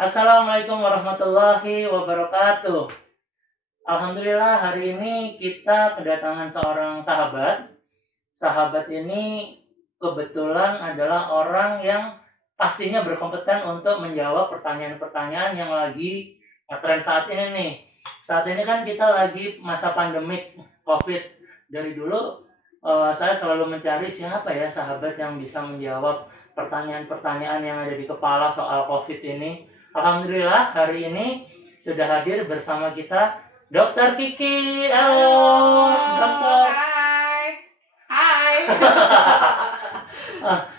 Assalamualaikum warahmatullahi wabarakatuh. Alhamdulillah hari ini kita kedatangan seorang sahabat. Sahabat ini kebetulan adalah orang yang pastinya berkompeten untuk menjawab pertanyaan-pertanyaan yang lagi ngetren saat ini nih. Saat ini kan kita lagi masa pandemik COVID. Dari dulu saya selalu mencari siapa ya sahabat yang bisa menjawab pertanyaan-pertanyaan yang ada di kepala soal COVID ini. Alhamdulillah hari ini sudah hadir bersama kita Dokter Kiki. Halo, dokter. Hai. Hai.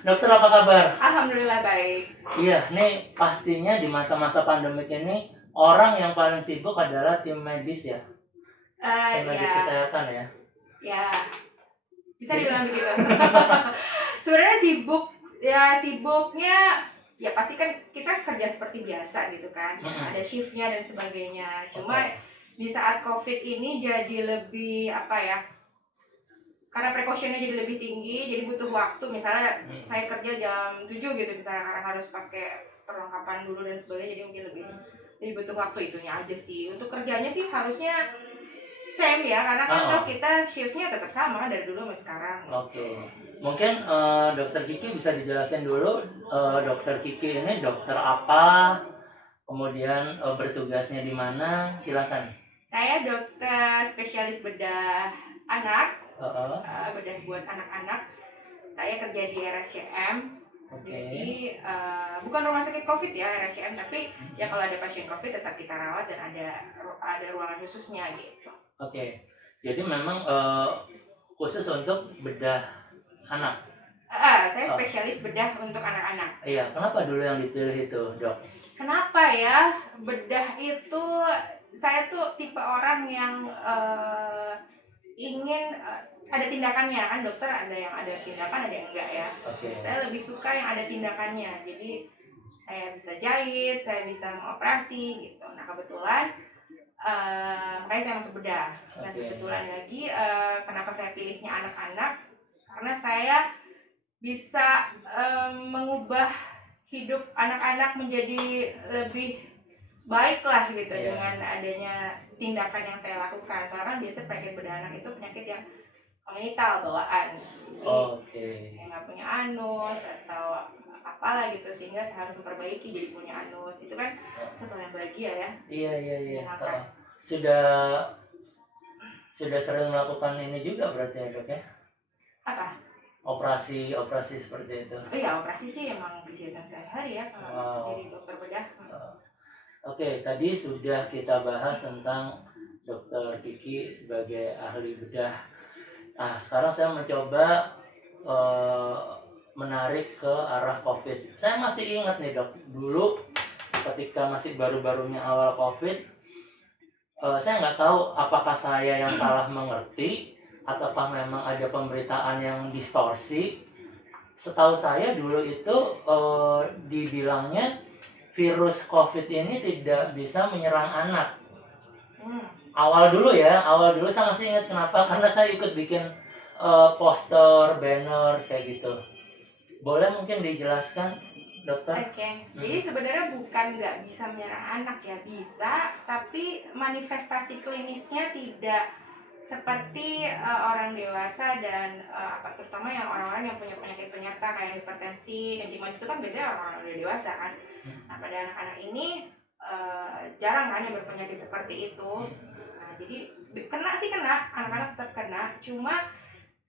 Dokter apa kabar? Alhamdulillah baik. Iya, nih pastinya di masa-masa pandemik ini orang yang paling sibuk adalah tim medis ya. Tim medis Ya, kesehatan ya. ya bisa dibilang begitu. Sebenarnya sibuknya ya pasti kan kita kerja seperti biasa gitu kan. Ada shiftnya dan sebagainya. Cuma di saat COVID ini jadi lebih karena precautionnya jadi lebih tinggi, jadi butuh waktu. Misalnya saya kerja jam 7 gitu misalnya, karena harus pakai perlengkapan dulu dan sebagainya, jadi mungkin lebih butuh waktu itunya aja sih. Untuk kerjanya sih harusnya same ya, karena kan toh kita shiftnya tetap sama dari dulu sampai sekarang. Oke. Mungkin dokter Kiki bisa dijelasin dulu, dokter Kiki ini dokter apa, kemudian bertugasnya di mana, silakan. Saya dokter spesialis bedah anak, bedah buat anak-anak. Saya kerja di RSCM. Jadi bukan rumah sakit COVID ya RSCM, tapi ya kalau ada pasien COVID tetap kita rawat dan ada ruangan khususnya gitu. Oke. Jadi memang khusus untuk bedah anak. Saya spesialis bedah untuk anak-anak. Iya, kenapa dulu yang dipilih itu, Dok? Kenapa ya? Bedah itu saya tuh tipe orang yang ingin ada tindakannya, kan dokter ada yang ada tindakan ada yang enggak ya. Saya lebih suka yang ada tindakannya, jadi saya bisa jahit, saya bisa mengoperasi gitu. Nah kebetulan makanya saya masuk bedah. Dan kebetulan lagi kenapa saya pilihnya anak-anak, karena saya bisa mengubah hidup anak-anak menjadi lebih baik lah gitu dengan adanya tindakan yang saya lakukan. Karena kan biasa penyakit bedah anak itu penyakit yang kongenital bawaan, jadi kayak nggak punya anus atau apalah gitu, sehingga saya harus memperbaiki jadi punya anus. Itu kan suatu yang bahagia ya. Iya. Sudah sering melakukan ini juga berarti ya, Dok ya? Apa? Operasi seperti itu. Oh iya, operasi sih emang kegiatan sehari-hari ya kalau jadi dokter bedah. Oke, tadi sudah kita bahas tentang dokter Kiki sebagai ahli bedah. Nah, sekarang saya mencoba menarik ke arah COVID. Saya masih ingat nih, Dok, dulu ketika masih baru-barunya awal COVID, saya nggak tahu apakah saya yang salah mengerti ataukah memang ada pemberitaan yang distorsi. Setahu saya dulu itu dibilangnya virus COVID ini tidak bisa menyerang anak. Awal dulu saya masih ingat kenapa, karena saya ikut bikin poster, banner kayak gitu. Boleh mungkin dijelaskan, dokter? Oke. Jadi sebenarnya bukan nggak bisa menyerang anak ya, bisa, tapi manifestasi klinisnya tidak seperti orang dewasa dan terutama yang orang-orang yang punya penyakit penyerta kayak hipertensi, kencing manis, itu kan biasanya orang-orang udah dewasa kan. Nah pada anak-anak ini jarang kan yang berpenyakit seperti itu. Nah jadi kena, anak-anak tetap kena, cuma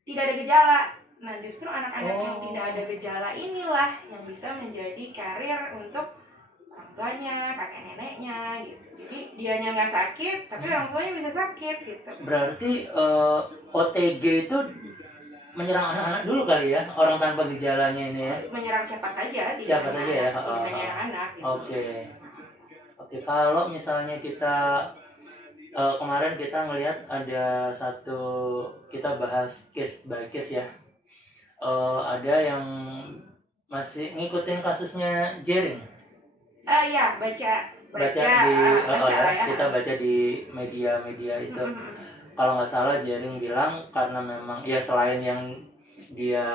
tidak ada gejala. Nah justru anak-anak yang tidak ada gejala inilah yang bisa menjadi carrier untuk orang tuanya, kakek neneknya gitu. Jadi dianya nggak sakit, tapi orang tuanya bisa sakit gitu. Berarti OTG itu menyerang anak-anak dulu kali ya, orang tanpa gejalanya ini ya? Menyerang siapa saja, Siapa saja ya? tidak menyerang anak gitu. Oke, kalau misalnya kita kemarin kita ngelihat ada satu, kita bahas case by case ya. Ada yang masih ngikutin kasusnya Jering. Ya baca di ya. Kita baca di media itu. Kalau nggak salah Jering bilang karena memang ya selain yang dia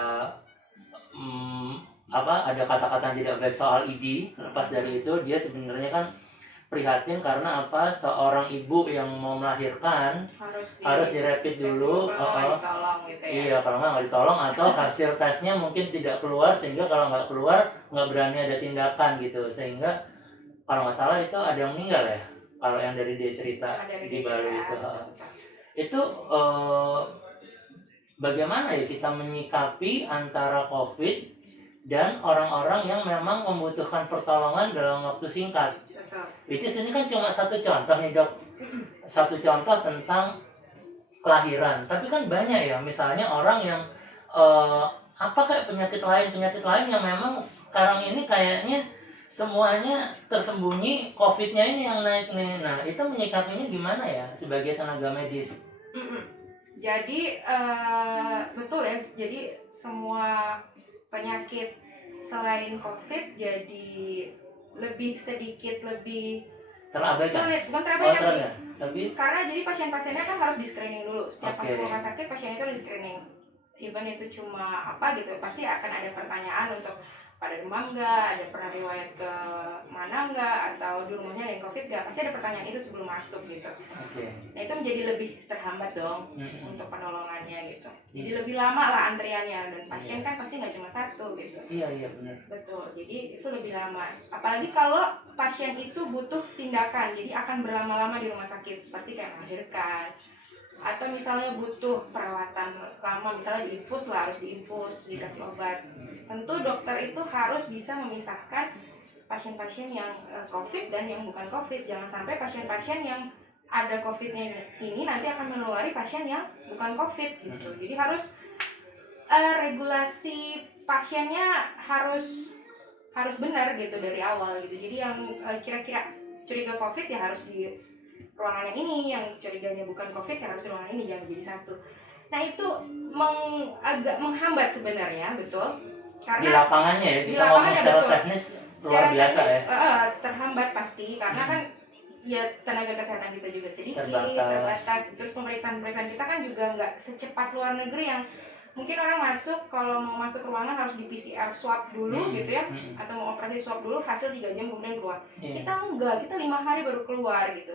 ada kata-kata tidak baik soal ID. Lepas dari itu dia sebenarnya kan prihatin karena seorang ibu yang mau melahirkan harus direpit dulu, ditolong gitu ya. Iya, kalau nggak ditolong atau hasil tesnya mungkin tidak keluar, sehingga kalau nggak keluar nggak berani ada tindakan gitu, sehingga kalau nggak salah itu ada yang meninggal ya, kalau yang dari dia cerita di Bali itu bagaimana ya kita menyikapi antara COVID dan orang-orang yang memang membutuhkan pertolongan dalam waktu singkat. Which is ini kan cuma satu contoh nih dok, satu contoh tentang kelahiran. Tapi kan banyak ya, misalnya orang yang kayak penyakit lain yang memang sekarang ini kayaknya semuanya tersembunyi, COVID-nya ini yang naik nih. Nah itu menyikapinya gimana ya sebagai tenaga medis? Jadi betul ya, jadi semua penyakit selain COVID jadi lebih terabaikan. Sulit, bukan terabaikan sih. Tapi karena jadi pasien-pasiennya kan harus di screening dulu. Setiap masuk rumah sakit pasien itu di screening. Even itu cuma gitu, pasti akan ada pertanyaan untuk pada demam nggak, ada pernah riwayat ke mana nggak, atau di rumahnya ada yang COVID nggak, pasti ada pertanyaan itu sebelum masuk gitu. Nah itu menjadi lebih terhambat dong untuk penolongannya gitu. Jadi lebih lama lah antriannya, dan pasien kan pasti nggak cuma satu gitu. Iya benar. Betul, jadi itu lebih lama. Apalagi kalau pasien itu butuh tindakan, jadi akan berlama-lama di rumah sakit, seperti kayak melahirkan, atau misalnya butuh perawatan lama, misalnya diinfus lah, harus diinfus, dikasih obat. Tentu dokter itu harus bisa memisahkan pasien-pasien yang COVID dan yang bukan COVID. Jangan sampai pasien-pasien yang ada COVID-nya ini nanti akan menulari pasien yang bukan COVID gitu. Jadi harus regulasi pasiennya harus benar gitu dari awal gitu. Jadi yang kira-kira curiga COVID ya harus di ruangan yang ini, yang curiganya bukan COVID ya harus di ruangan ini, jangan jadi satu. Nah itu agak menghambat sebenarnya, betul. Karena di lapangannya ya, kita ngomong secara teknis luar biasa ya. Terhambat pasti, karena kan ya tenaga kesehatan kita juga sedikit, terbatas. Terus pemeriksaan kita kan juga nggak secepat luar negeri yang mungkin orang masuk, kalau mau masuk ruangan harus di PCR swab dulu gitu ya, atau mau operasi swab dulu, hasil 3 jam kemudian keluar. Kita enggak, kita 5 hari baru keluar gitu.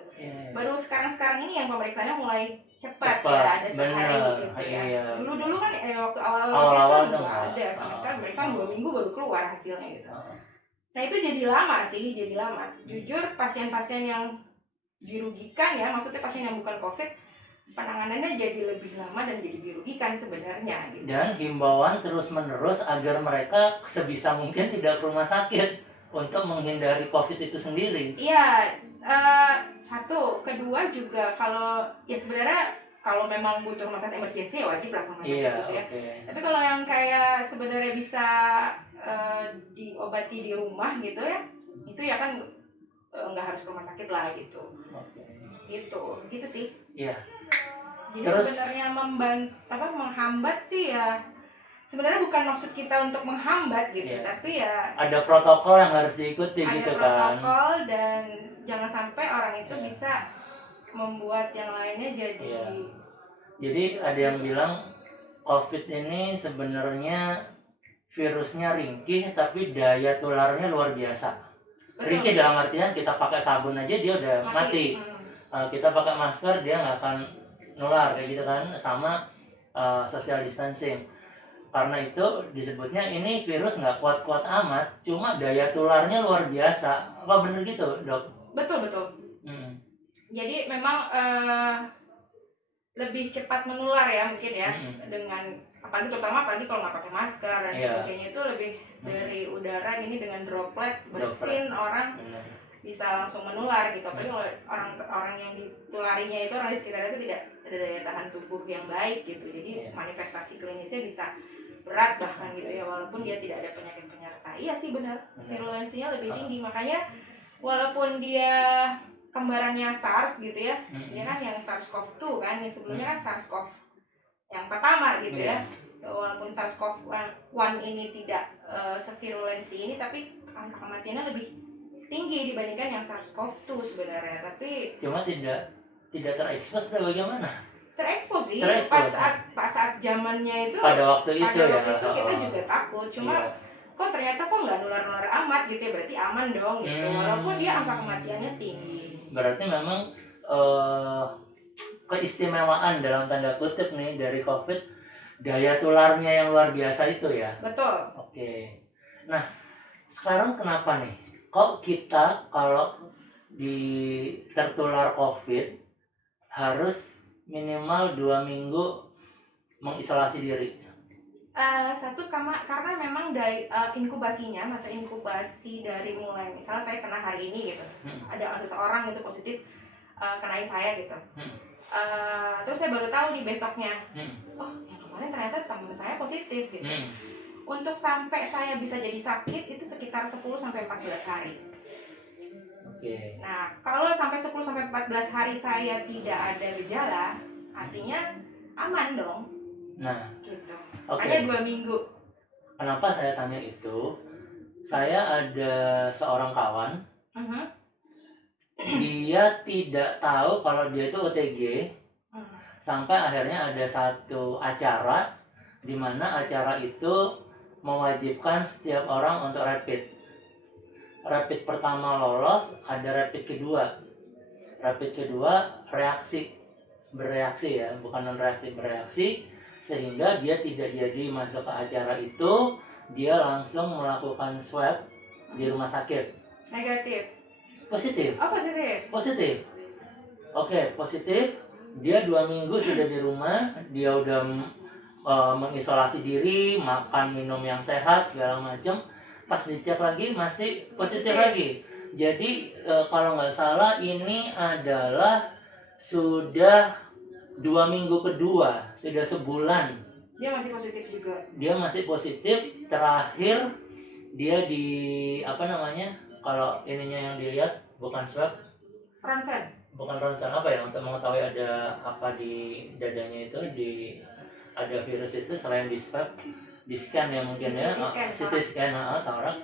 Baru sekarang ini yang pemeriksaannya mulai cepat ya, ada sehari gitu ya. Dulu kan waktu awal-awal itu nggak ada, sampai sekarang pemeriksaan 2 minggu baru keluar hasilnya gitu. Nah itu jadi lama sih, Jujur pasien-pasien yang dirugikan ya, maksudnya pasien yang bukan COVID, penanganannya jadi lebih lama dan jadi dirugikan sebenarnya gitu. Dan himbauan terus-menerus agar mereka sebisa mungkin tidak ke rumah sakit untuk menghindari COVID itu sendiri. Iya, satu, kedua juga kalau ya sebenarnya kalau memang butuh rumah sakit emergency ya wajib lah rumah sakit gitu ya. Tapi kalau yang kayak sebenarnya bisa diobati di rumah gitu ya, itu ya kan nggak harus ke rumah sakit lah gitu. Gitu sih. Iya. Jadi sebenarnya menghambat sih ya. Sebenarnya bukan maksud kita untuk menghambat gitu, tapi ya ada protokol yang harus diikuti gitu kan. Ada protokol, dan jangan sampai orang itu bisa membuat yang lainnya jadi ada yang bilang COVID ini sebenarnya virusnya ringkih tapi daya tularnya luar biasa. Ringkih dalam artian kita pakai sabun aja dia udah mati. Kita pakai masker dia nggak akan nular kayak gitu kan, sama social distancing. Karena itu disebutnya ini virus nggak kuat-kuat amat, cuma daya tularnya luar biasa. Apa bener gitu dok? Betul. Jadi memang lebih cepat menular ya mungkin ya, dengan apalagi kalau nggak pakai masker dan sebagainya, itu lebih dari udara ini dengan droplet bersin orang bisa langsung menular gitu. Apalagi kalau orang yang ditularinya itu orang di sekitarnya itu tidak ada daya tahan tubuh yang baik gitu, jadi manifestasi klinisnya bisa berat bahkan gitu ya, walaupun dia tidak ada penyakit penyerta. Iya sih benar, virulensinya lebih tinggi. Makanya walaupun dia kembarannya SARS gitu ya, dia kan yang SARS-CoV-2 kan, yang sebelumnya kan SARS-CoV yang pertama gitu ya. Walaupun SARS-CoV-1 ini tidak sevirulensi ini, tapi angka kematiannya lebih tinggi dibandingkan yang SARS-CoV-2 sebenarnya. Tapi cuma tidak terekspos atau bagaimana? Terekspos sih. Pas saat zamannya itu, pada waktu itu kita juga takut. Cuma kok ternyata kok nggak nular-nular amat gitu ya, berarti aman dong gitu. Walaupun dia angka kematiannya tinggi. Berarti memang keistimewaan dalam tanda kutip nih dari COVID, daya tularnya yang luar biasa itu ya. Betul. Oke. Nah, sekarang kenapa nih? Kok kita kalau tertular COVID harus minimal 2 minggu mengisolasi diri? Satu karena memang inkubasinya, masa inkubasi dari mulai misalnya saya kena hari ini gitu, ada seseorang gitu positif kenain saya gitu, terus saya baru tahu di besoknya, oh yang kemarin ternyata teman saya positif gitu. Untuk sampai saya bisa jadi sakit itu sekitar 10-14 hari. Oke. Nah kalau sampai 10-14 hari saya tidak ada gejala, artinya aman dong. Nah, gitu. Oke. Hanya 2 minggu. Kenapa saya tanya itu? Saya ada seorang kawan, dia tidak tahu kalau dia itu OTG, sampai akhirnya ada satu acara di mana acara itu mewajibkan setiap orang untuk rapid. Rapid pertama lolos, ada rapid kedua. Rapid kedua bereaksi ya, bukan non reaktif, bereaksi, sehingga dia tidak jadi masuk ke acara itu. Dia langsung melakukan swab di rumah sakit. Negatif. Positif. Oh positif. Positif. Oke, positif. Dia 2 minggu sudah di rumah. Dia udah mengisolasi diri, makan minum yang sehat segala macam. Pas dicek lagi masih positif lagi. Jadi kalau nggak salah ini adalah sudah 2 minggu kedua, sudah sebulan. Dia masih positif juga. Dia masih positif. Terakhir dia di apa namanya? Kalau ininya yang dilihat bukan swab. Ronsen. Bukan ronsen, apa ya, untuk mengetahui ada apa di dadanya itu, ada virus itu selain di swab, di scan ya mungkin ya, CT scan, thorax.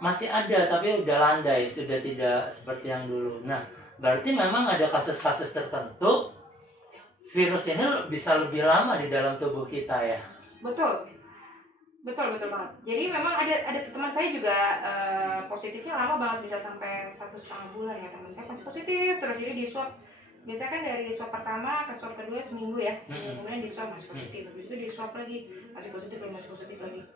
Masih ada tapi udah landai, sudah tidak seperti yang dulu. Nah, berarti memang ada kasus-kasus tertentu virus ini bisa lebih lama di dalam tubuh kita ya. Betul banget. Jadi memang ada teman saya juga positifnya lama banget, bisa sampai 1,5 bulan ya. Teman saya masih positif terus, jadi di swab. Biasanya kan dari swab pertama ke swab kedua seminggu ya, kemudian di swab masih positif, habis itu di swab lagi masih positif lagi.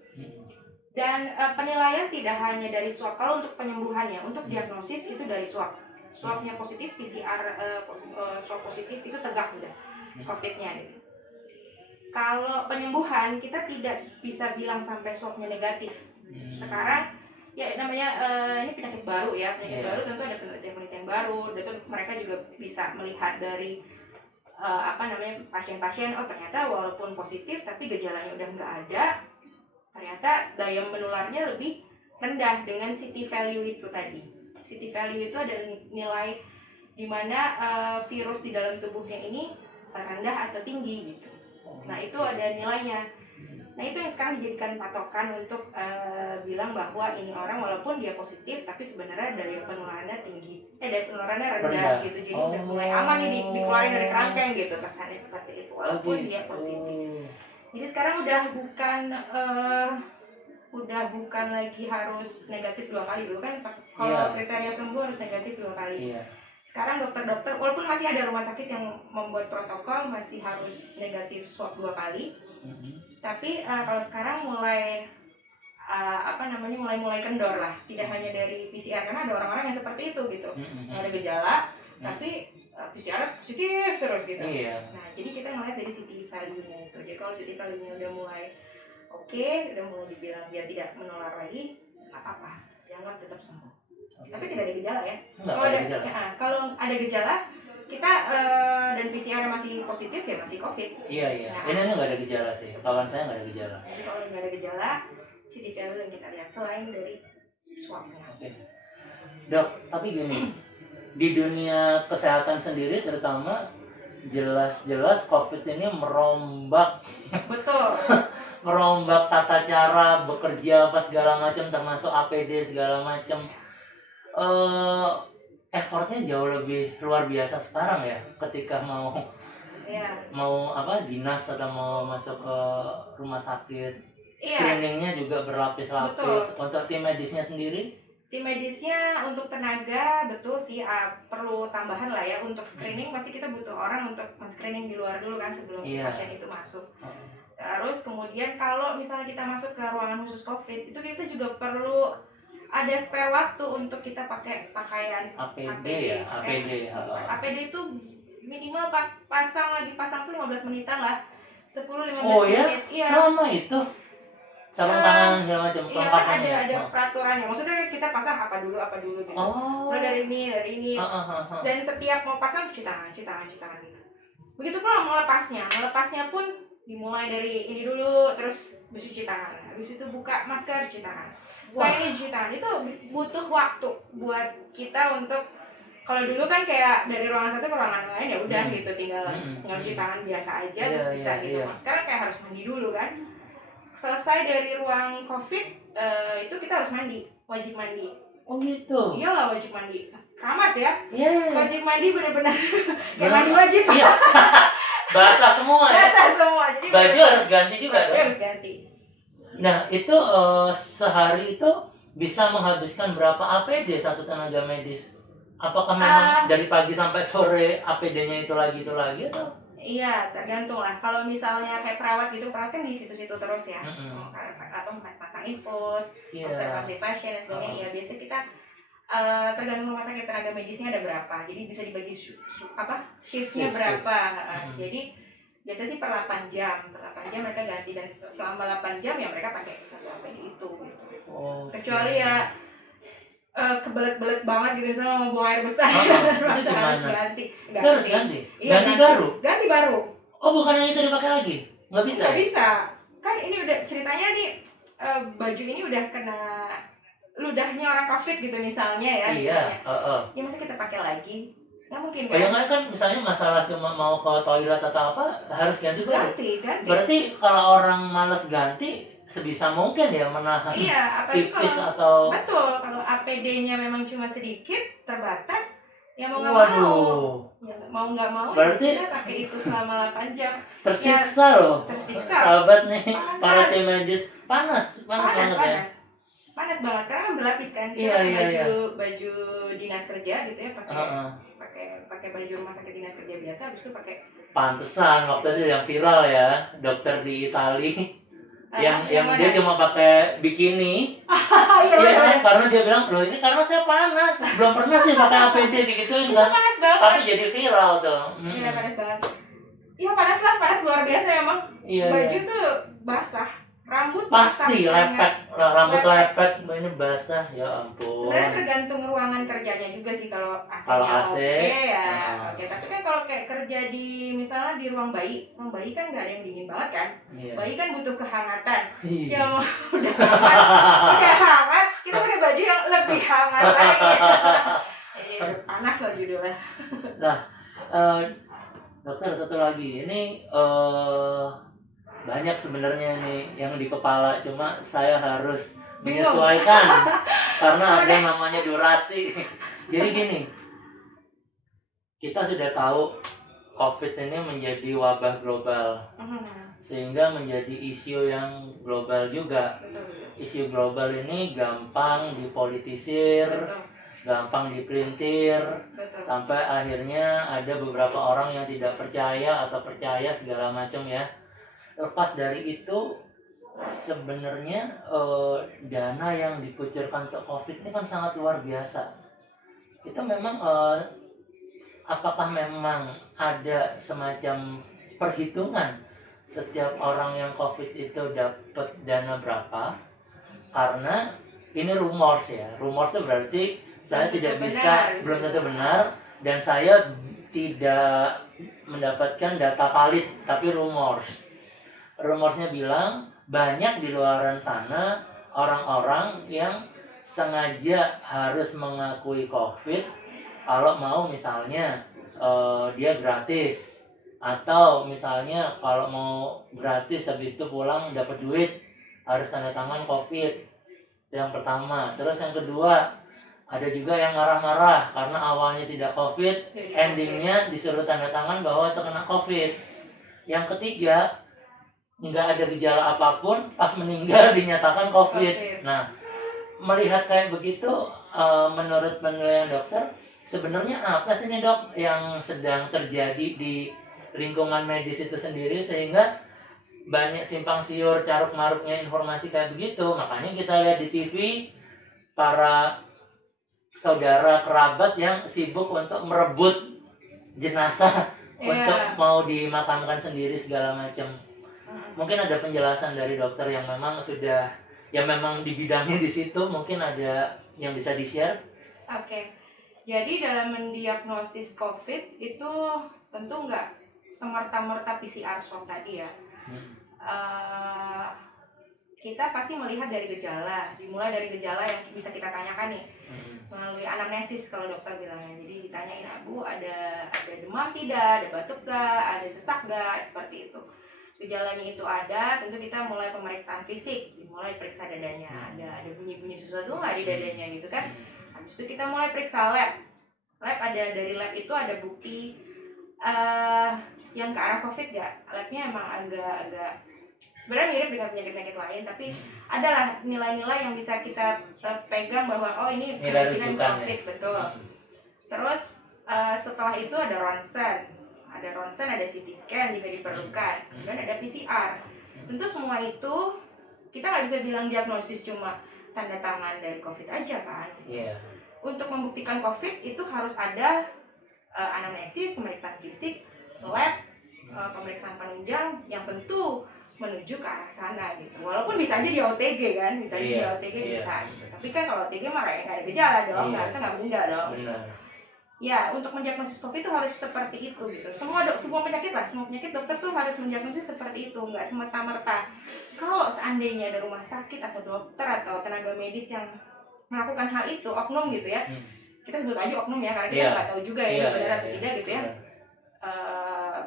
Dan penilaian tidak hanya dari swab. Kalau untuk penyembuhannya, untuk diagnosis itu dari swab. Swabnya positif, PCR swab positif itu tegak udah COVID-nya gitu. Kalau penyembuhan kita tidak bisa bilang sampai swabnya negatif. Sekarang ya namanya ini penyakit baru ya, baru tentu ada penelitian baru, dan mereka juga bisa melihat dari pasien-pasien, oh ternyata walaupun positif tapi gejalanya udah nggak ada, ternyata daya menularnya lebih rendah dengan CT value itu tadi. CT value itu adalah nilai di mana virus di dalam tubuhnya ini rendah atau tinggi gitu. Nah itu ada nilainya. Nah itu yang sekarang dijadikan patokan untuk bilang bahwa ini orang walaupun dia positif tapi sebenarnya daya penularannya tinggi, daya penularannya rendah gitu. Jadi udah mulai aman nih dikeluarin dari kerangkeng gitu, kesannya seperti itu walaupun dia positif. Jadi sekarang udah bukan lagi harus negatif 2 kali. Dulu kan pas kalau kriteria sembuh harus negatif 2 kali. Sekarang dokter walaupun masih ada rumah sakit yang membuat protokol masih harus negatif swab 2 kali. Tapi kalau sekarang mulai mulai kendor lah, tidak hanya dari PCR, karena ada orang-orang yang seperti itu gitu. Ada gejala tapi PCR positif terus gitu. Nah, jadi kita ngeliat dari CT value-nya itu. Jadi kalau CT value-nya udah mulai oke, udah mulai dibilang dia tidak menular lagi, nggak apa-apa, jangan tetap sembuh. Tapi tidak ada gejala ya. Kalau ada gejala kita dan PCR masih positif ya masih COVID. Iya. Nah, ini nggak ada gejala sih. Kawan saya nggak ada gejala. Jadi kalau nggak ada gejala, CT value yang kita lihat selain dari swabnya. Dok, tapi gini, di dunia kesehatan sendiri terutama jelas-jelas COVID ini merombak. Betul. Merombak tata cara bekerja apa segala macam, termasuk APD segala macam. Effortnya jauh lebih luar biasa sekarang ya, ketika mau dinas atau mau masuk ke rumah sakit. Iya, Screeningnya juga betul. berlapis-lapis. Untuk tim medisnya sendiri? Tim medisnya untuk tenaga betul sih, perlu tambahan lah ya untuk screening. Pasti kita butuh orang untuk men-screening di luar dulu kan sebelum si Iya. pasien itu masuk. Terus kemudian kalau misalnya kita masuk ke ruangan khusus COVID, itu kita juga perlu ada spare waktu untuk kita pakai pakaian APD ya, APD. APD itu minimal pasang tuh 15 menitan lah, 10-15 Oh ya, menit. Iya. sama itu. Sarung tangan segala macam Iya kan kelengkapannya. ada peraturannya. Maksudnya kita pasang apa dulu gitu. Oh. Mulai dari ini. Dan setiap mau pasang cuci tangan gitu. Begitu pula melepasnya pun dimulai dari ini dulu, terus cuci tangan. Habis itu buka masker, cuci tangan. Buka ini, cuci tangan. Itu butuh waktu buat kita untuk, kalau dulu kan kayak dari ruangan satu ke ruangan lain ya udah gitu, tinggal cuci tangan biasa aja terus bisa gitu. Sekarang kayak harus mandi dulu kan. Selesai dari ruang COVID, itu kita harus mandi, wajib mandi. Oh gitu. Iyalah wajib mandi. Kamas ya? Iya. Wajib mandi benar-benar kayak mandi wajib. Iya. Basah semua ya. Basah semua. Jadi baju harus ganti juga. Baju harus ganti. Nah itu sehari itu bisa menghabiskan berapa APD satu tenaga medis? Apakah memang dari pagi sampai sore APD-nya itu lagi atau? Iya, tergantung lah. Kalau misalnya kayak perawat gitu, perawat kan di situ-situ terus ya. Pasang infus, observasi pasien dan sebagainya. Iya, biasanya kita tergantung rumah sakit tenaga medisnya ada berapa. Jadi bisa dibagi shiftnya berapa. Jadi biasanya sih per 8 jam. Per 8 jam mereka ganti, dan selama 8 jam ya mereka pakai satu APD itu gitu. Kecuali ya kebelet-belet banget gitu, misalnya mau buang air besar, harus ganti. Ganti baru. Oh, bukannya itu dipakai lagi? Nggak bisa? Nggak bisa. Kan ini udah ceritanya nih, baju ini udah kena ludahnya orang COVID gitu misalnya ya. Iya. Ya masa kita pakai lagi? Nggak mungkin kan? Bayangkan kan misalnya masalah cuma mau ke toilet atau apa, harus ganti baru. Ganti. Berarti kalau orang malas ganti, sebisa mungkin ya menahan pipis atau. Betul, kalau APD-nya memang cuma sedikit, terbatas, ya mau nggak mau berarti ya kita pakai itu selama 8 jam. Tersiksa loh. Sahabat nih, para tim medis. Panas ya. Panas banget karena kan berlapis kan. Iya. Baju dinas kerja gitu ya, pakai baju rumah sakit dinas kerja biasa, habis itu pakai. Pantesan waktu itu yang viral ya, dokter di Itali. yang dia cuma pakai bikini. Iya, karena dia bilang, loh ini karena saya panas, belum pernah sih pakai APD digituin kan. Panas banget. Tapi jadi viral tuh. Iya, panas banget. Iya, panas luar biasa emang. Baju tuh basah, rambut pasti rambut lepek, ini basah, ya ampun. Sebenarnya tergantung ruangan kerjanya juga sih, kalau AC-nya oke ya. Oke, tapi kan kalau kayak kerja di misalnya di ruang bayi kan nggak ada yang dingin banget kan. Bayi kan butuh kehangatan. Yang udah hangat, kita pakai baju yang lebih hangat lagi. Panas lah judulnya. Nah, dokter satu lagi, ini banyak sebenarnya nih yang di kepala, cuma saya harus menyesuaikan karena ada namanya durasi. Jadi gini, kita sudah tahu COVID ini menjadi wabah global, sehingga menjadi isu yang global juga. Isu global ini gampang dipolitisir, gampang dipelintir, sampai akhirnya ada beberapa orang yang tidak percaya atau percaya segala macam ya. Lepas dari itu, sebenarnya dana yang dikucurkan untuk COVID ini kan sangat luar biasa. Itu memang apakah memang ada semacam perhitungan setiap orang yang COVID itu dapat dana berapa? Karena ini rumors ya. Rumors itu berarti saya tidak bisa, belum tentu benar, dan saya tidak mendapatkan data valid, tapi rumors. Rumorsnya bilang banyak di luaran sana orang-orang yang sengaja harus mengakui COVID kalau mau misalnya dia gratis, atau misalnya kalau mau gratis habis itu pulang dapat duit harus tanda tangan COVID. Itu yang pertama. Terus yang kedua, ada juga yang marah-marah karena awalnya tidak COVID, endingnya disuruh tanda tangan bahwa itu kena COVID. Yang ketiga, nggak ada gejala apapun, pas meninggal dinyatakan COVID. Nah, melihat kayak begitu, menurut penilaian dokter, sebenarnya apa sih nih dok yang sedang terjadi di lingkungan medis itu sendiri sehingga banyak simpang siur caruk maruknya informasi kayak begitu. Makanya kita lihat di TV para saudara kerabat yang sibuk untuk merebut jenazah untuk mau dimakamkan sendiri segala macam. Mungkin ada penjelasan dari dokter yang memang sudah memang di bidangnya di situ, mungkin ada yang bisa di-share. Oke. Jadi dalam mendiagnosis COVID itu tentu nggak semerta-merta PCR swab tadi ya. Kita pasti melihat dari gejala, dimulai dari gejala yang bisa kita tanyakan nih melalui anamnesis kalau dokter bilangnya. Jadi ditanyain, Bu, ada demam tidak, ada batuk gak, ada sesak gak, seperti itu. Gejalanya itu ada, tentu kita mulai pemeriksaan fisik, dimulai periksa dadanya, ada bunyi-bunyi sesuatu nggak di dadanya gitu kan. Habis itu kita mulai periksa lab. Ada dari lab itu ada bukti yang ke arah COVID ya. Labnya emang agak sebenarnya mirip dengan penyakit-penyakit lain, tapi adalah nilai-nilai yang bisa kita pegang bahwa oh ini kemungkinan COVID, betul. Terus setelah itu ada ronsen, ada CT scan juga diperlukan, dan ada PCR. Tentu semua itu kita nggak bisa bilang diagnosis cuma tanda tangan dari COVID aja kan. Untuk membuktikan COVID itu harus ada anamnesis, pemeriksaan fisik, lab, pemeriksaan penunjang yang tentu menuju ke arah sana gitu. Walaupun bisa aja di OTG kan, bisa aja di OTG bisa gitu. Tapi kan kalau OTG mah kayak nggak ada gejala dong, harusnya nggak meninggal dong. Ya, untuk mendiagnosis COVID itu harus seperti itu gitu. Semua penyakit dokter tuh harus mendiagnosis seperti itu, nggak semerta-merta. Kalau seandainya ada rumah sakit atau dokter atau tenaga medis yang melakukan hal itu, oknum gitu ya. Kita sebut aja oknum ya, karena kita nggak tahu juga ya benar atau tidak gitu ya.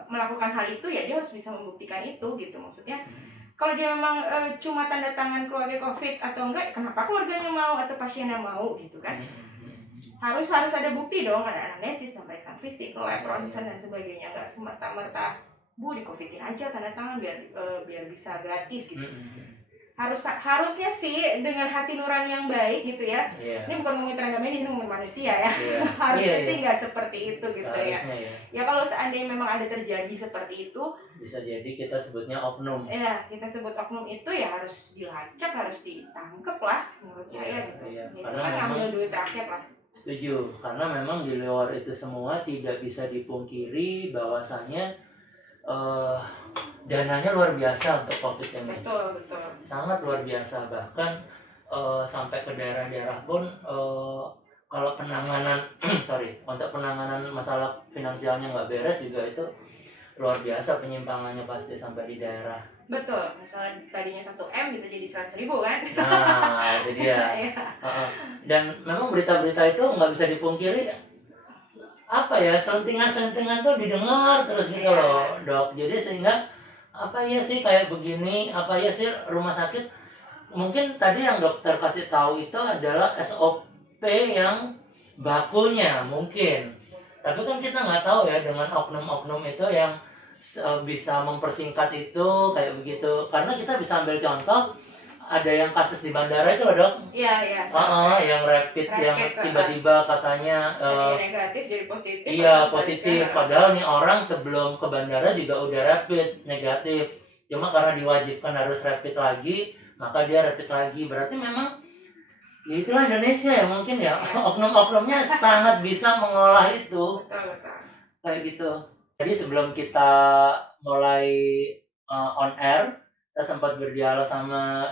Melakukan hal itu ya dia harus bisa membuktikan itu gitu. Maksudnya kalau dia memang cuma tanda tangan keluarga COVID atau enggak, kenapa keluarganya mau atau pasiennya mau gitu kan. Harus ada bukti dong, ada anamnesis, pemeriksaan fisik, lab, ronsen dan sebagainya. Nggak semerta-merta Bu di COVID-in aja tanda tangan biar bisa gratis gitu. Harusnya sih dengan hati nurani yang baik gitu ya. Ini bukan ngomongin tenaga medis, ini ngomongin manusia ya. Harusnya sih nggak seperti itu gitu ya. Ya kalau seandainya memang ada terjadi seperti itu, bisa jadi kita sebutnya oknum. Ya, kita sebut oknum itu ya harus dilacak, harus ditangkep lah menurut saya gitu. Itu kan ngambil duit rakyat lah. Setuju, karena memang di luar itu semua tidak bisa dipungkiri bahwasanya dananya luar biasa untuk COVID ini. Betul. Sangat luar biasa, bahkan sampai ke daerah-daerah pun kalau penanganan untuk penanganan masalah finansialnya nggak beres juga itu luar biasa penyimpangannya pasti sampai di daerah. Betul, misalnya tadinya 1M bisa jadi 100.000 kan? Nah, itu dia. Dan memang berita-berita itu nggak bisa dipungkiri, selentingan tuh didengar terus gitu loh dok. Jadi sehingga apa ya sih kayak begini, apa ya sih rumah sakit mungkin tadi yang dokter kasih tahu itu adalah SOP yang bakunya mungkin, tapi kan kita nggak tahu ya dengan oknum-oknum itu yang bisa mempersingkat itu kayak begitu. Karena kita bisa ambil contoh ada yang kasus di bandara itu loh dok. Iya. Yang rapid yang tiba-tiba katanya negatif jadi positif. Iya positif, padahal nih orang sebelum ke bandara juga udah rapid negatif. Cuma karena diwajibkan harus rapid lagi, maka dia rapid lagi. Berarti memang ya itulah Indonesia ya mungkin ya. Oknum-oknumnya sangat bisa mengolah itu. Betul. Kayak gitu. Jadi sebelum kita mulai on air, saya sempat berdialog sama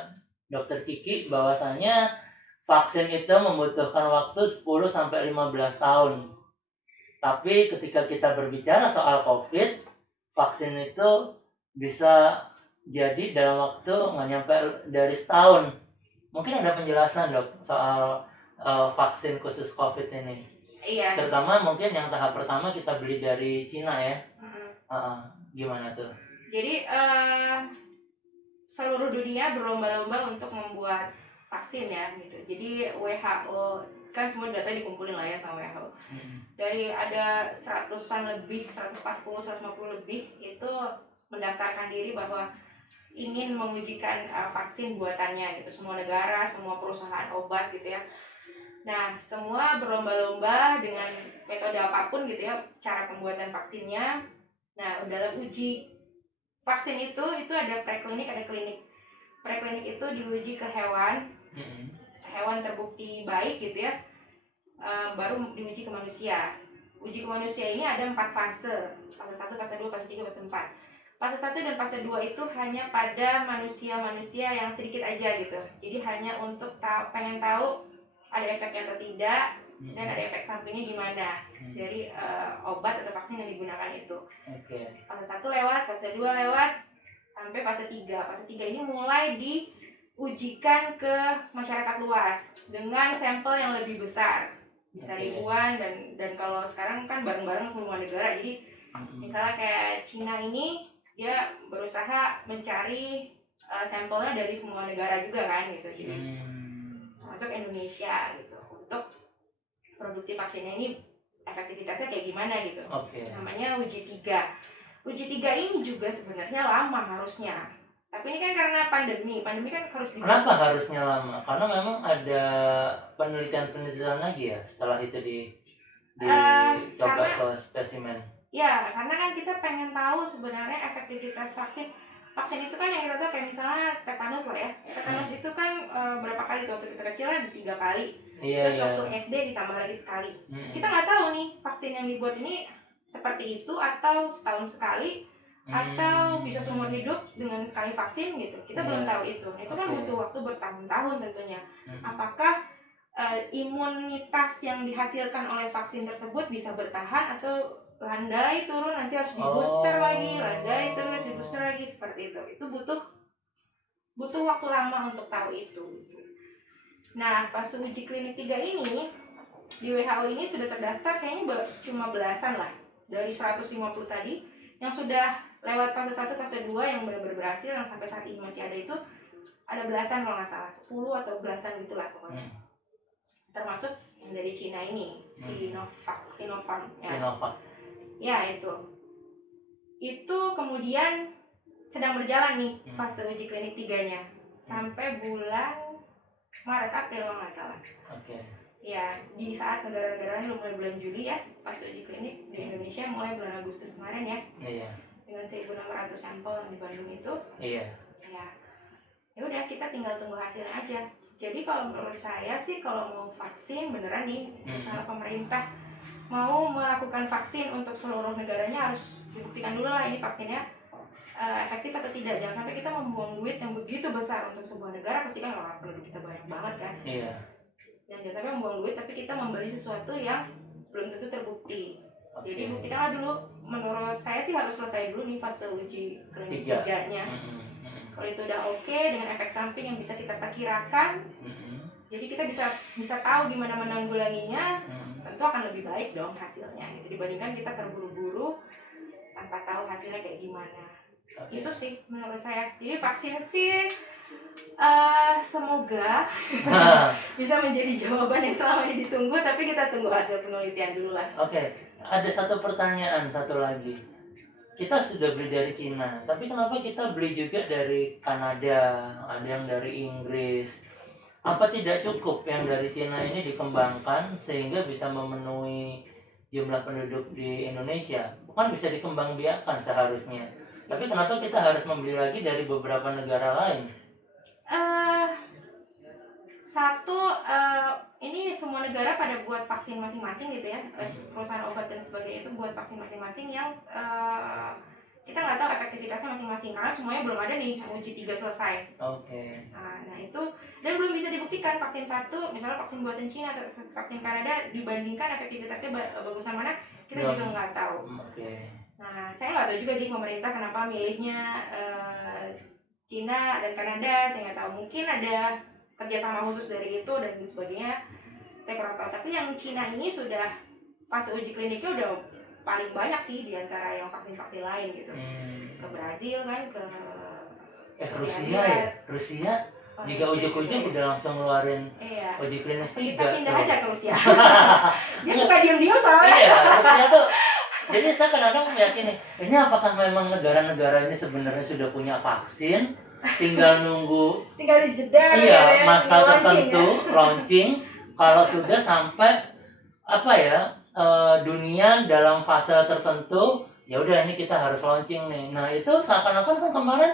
Dokter Kiki bahwasanya vaksin itu membutuhkan waktu 10-15 tahun. Tapi ketika kita berbicara soal COVID, vaksin itu bisa jadi dalam waktu nggak nyampe dari setahun. Mungkin ada penjelasan dok soal vaksin khusus COVID ini. Iya. Terutama mungkin yang tahap pertama kita beli dari Cina ya. Gimana tuh? Jadi seluruh dunia berlomba-lomba untuk membuat vaksin ya gitu. Jadi WHO kan semua data dikumpulin lah ya sama WHO. Dari ada 100-an lebih, 140, 150 lebih itu mendaftarkan diri bahwa ingin mengujikan vaksin buatannya gitu, semua negara, semua perusahaan obat gitu ya. Nah, semua berlomba-lomba dengan metode apapun gitu ya, cara pembuatan vaksinnya. Nah, dalam uji vaksin itu ada preklinik, ada klinik. Preklinik itu diuji ke hewan, hewan terbukti baik gitu ya, baru diuji ke manusia. Uji ke manusia ini ada 4 fase, fase 1, fase 2, fase 3, fase 4. Fase 1 dan fase 2 itu hanya pada manusia-manusia yang sedikit aja gitu. Jadi hanya untuk pengen tahu ada efeknya atau tidak, dan ada efek sampingnya gimana dari obat atau vaksin yang digunakan itu. Fase 1 lewat, fase 2 lewat, sampai fase 3. Fase 3 ini mulai diujikan ke masyarakat luas dengan sampel yang lebih besar. Bisa ribuan, dan kalau sekarang kan bareng-bareng semua negara. Jadi misalnya kayak Cina ini, dia berusaha mencari sampelnya dari semua negara juga kan gitu. Jadi termasuk Indonesia gitu, untuk produksi vaksinnya ini efektivitasnya kayak gimana gitu. Namanya uji 3. Uji 3 ini juga sebenarnya lama harusnya. Tapi ini kan karena pandemi kan harus Kenapa harusnya lama? Karena memang ada penelitian lagi ya setelah itu dicoba ke spesimen. Ya, karena kan kita pengen tahu sebenarnya efektivitas vaksin. Vaksin itu kan yang kita tahu kayak misalnya tetanus lah ya. Tetanus itu kan berapa kali tuh, waktu kita kecil kan 3 kali. Terus waktu SD ditambah lagi sekali. Kita nggak tahu nih vaksin yang dibuat ini seperti itu atau setahun sekali atau bisa seumur hidup dengan sekali vaksin gitu. Kita belum tahu itu. Itu kan butuh waktu bertahun-tahun tentunya. Apakah imunitas yang dihasilkan oleh vaksin tersebut bisa bertahan atau landai turun, nanti harus di-booster lagi, landai turun harus di-booster lagi, seperti itu. Itu butuh waktu lama untuk tahu itu. Nah, pas uji klinik 3 ini di WHO ini sudah terdaftar kayaknya cuma belasan lah dari 150 tadi yang sudah lewat fase 1, fase 2 yang benar-benar berhasil, yang sampai saat ini masih ada itu ada belasan kalau nggak salah, 10 atau belasan gitulah pokoknya. Termasuk yang dari Cina ini, Sinovac ya. Itu kemudian sedang berjalan nih fase uji klinik 3-nya sampai bulan Maret April kalau nggak salah. Ya, di saat negara-negara ini mulai bulan Juli ya, pas uji klinik. Di Indonesia mulai bulan Agustus kemarin ya. Dengan 1.600 sampel yang di Bandung itu. Ya udah, kita tinggal tunggu hasilnya aja. Jadi kalau menurut saya sih, kalau mau vaksin beneran nih, misalnya pemerintah mau melakukan vaksin untuk seluruh negaranya, harus dibuktikan dulu lah ini vaksinnya efektif atau tidak. Jangan sampai kita membuang duit yang begitu besar untuk sebuah negara, pasti kan orang penduduk kita banyak banget kan. Dan jangan sampai membuang duit tapi kita membeli sesuatu yang belum tentu terbukti. Jadi buktikanlah dulu. Menurut saya sih harus selesai dulu nih fase uji klinik 3-nya. Kalau itu udah oke dengan efek samping yang bisa kita perkirakan, jadi kita bisa tahu gimana menanggulanginya, tentu akan lebih baik dong hasilnya gitu, dibandingkan kita terburu-buru tanpa tahu hasilnya kayak gimana. Itu sih menurut saya. Jadi vaksin sih semoga bisa menjadi jawaban yang selama ini ditunggu, tapi kita tunggu hasil penelitian dulu lah. Ada satu pertanyaan satu lagi. Kita sudah beli dari Cina, tapi kenapa kita beli juga dari Kanada, ada yang dari Inggris? Apa tidak cukup yang dari Cina ini dikembangkan sehingga bisa memenuhi jumlah penduduk di Indonesia? Kan bisa dikembangbiakkan seharusnya. Tapi kenapa kita harus membeli lagi dari beberapa negara lain? Ini semua negara pada buat vaksin masing-masing gitu ya. Perusahaan obat dan sebagainya itu buat vaksin masing-masing yang kita nggak tahu efektivitasnya masing-masing karena semuanya belum ada nih uji 3 selesai. Nah itu, dan belum bisa dibuktikan vaksin satu, misalnya vaksin buatan Cina atau vaksin Kanada dibandingkan efektivitasnya bagusan mana, kita juga nggak tahu. Nah, saya nggak tahu juga sih pemerintah kenapa milihnya Cina dan Kanada, saya nggak tahu. Mungkin ada kerjasama khusus dari itu dan sebagainya, saya kurang tahu. Tapi yang Cina ini sudah fase uji kliniknya udah paling banyak sih di antara yang vaksin-vaksin lain gitu. Ke Brazil kan, ke Rusia ya? Rusia juga ujuk-ujuk udah langsung ngeluarin uji klinis 3. Kita pindah aja ke Rusia. Dia suka diem-diem soalnya. Rusia tuh. Jadi saya kadang-kadang meyakini, ini apakah memang negara-negara ini sebenarnya sudah punya vaksin tinggal nunggu tinggal jeda masa tertentu launching. Kalau sudah sampai dunia dalam fase tertentu, ya udah ini kita harus launching nih. Nah itu seakan-akan kan kemarin